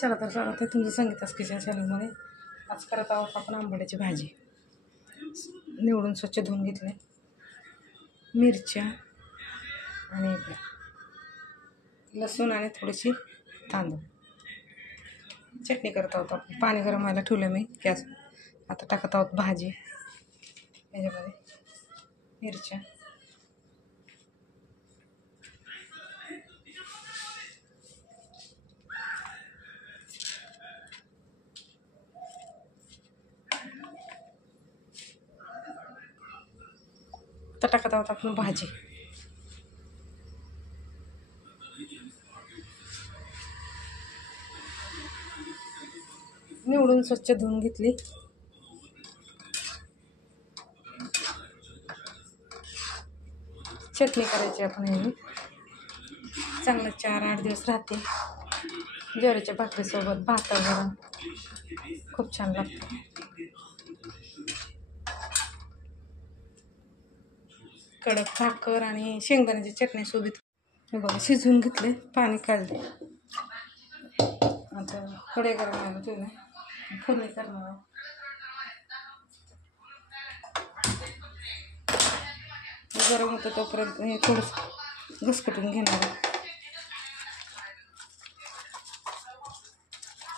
चला तर स्वागत आहे तुमचं संगीतास किचन चॅनलमध्ये. आज करत आहोत आपण आंबाड्याची भाजी. निवडून स्वच्छ धुवून घेतले, मिरच्या आणि लसूण आणि थोडीशी तांदूळ. चटणी करत आहोत आपण. पाणी गरम व्हायला ठेवलं मी गॅस. आता टाकत आहोत भाजी. याच्यामध्ये मिरच्या, आता टाकत आहोत आपण भाजी. निवडून स्वच्छ धुवून घेतली. चटणी करायची आपण याची. चांगलं 4-8 दिवस राहते. ज्वारीच्या भाकरीसोबत भातावर खूप छान लागते. कडक भाकर आणि शेंगदाण्याची चटणी सोबत. हे बघा शिजवून घेतले, पाणी काढले. आता कढई गरम व्हायला ठेवले, फोडणी करणार. गरम होतं तोपर्यंत हे थोडंसं घसकटून घेणार.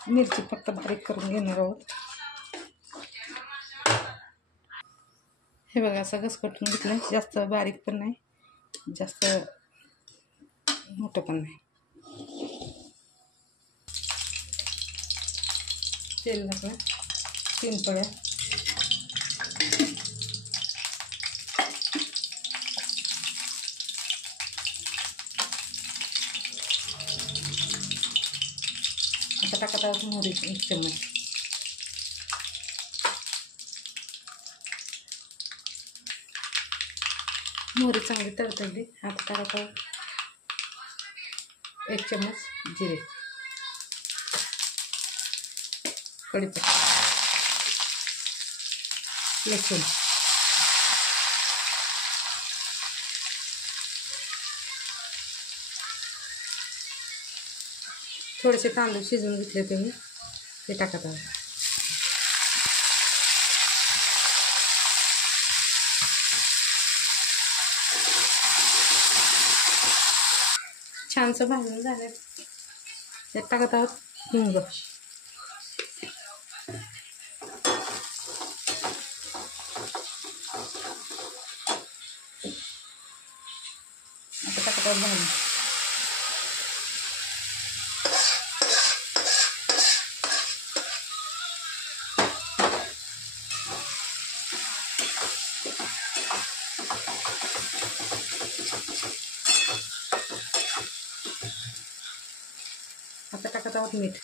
मिरची फक्त बारीक करून घेणार आहोत. हे बघा असं घसकटून घेतलं. जास्त बारीक पण नाही, जास्त मोठं पण नाही. तेल टाकलं 3 पळ्या. आता टाकत आहोत मोहरी 1 चम्मच. मोहरी चांगली तडतडली. आता टाकत आहोत 1 चम्मच जिरे, कढीपत्ता, लसूण, थोडेसे तांदूळ शिजवून घेतले ते मी, ते टाकत आहोत. छानसं भाजून झालं. त्यात टाकत आहोत हिंग. आता टाकत आहोत भाजी. आता टाकत आहोत मीठ.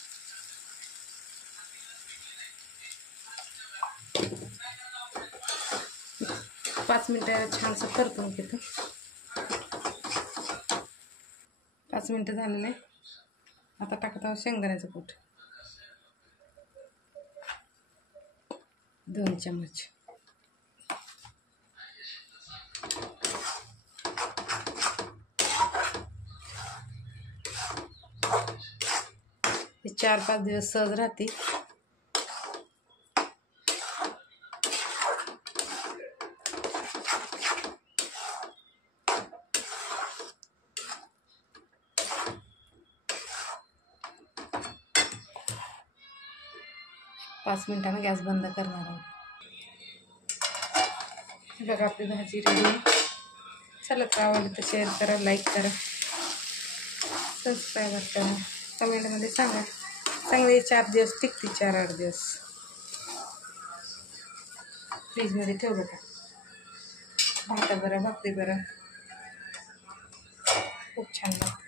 पाच मिनिटं छानसं परतून घेतो. 5 मिनिटं झालेले. आता टाकत आहोत शेंगदाण्याचं कूट 2 चम्मच. हे 4-5 दिवस सहज राहते. पाच मिनिटांनी गॅस बंद करणार आहोत. बघा आपली भाजी रेडी आहे. चला तर आवडलं तर शेअर करा, लाईक करा, सबस्क्राईब करा. कमेंटमध्ये सांगा. चांगले 4 दिवस टिकते. 4-8 दिवस फ्रीजमध्ये ठेवलं का भाता बरं, भाकरी बरं, खूप छान लागतं.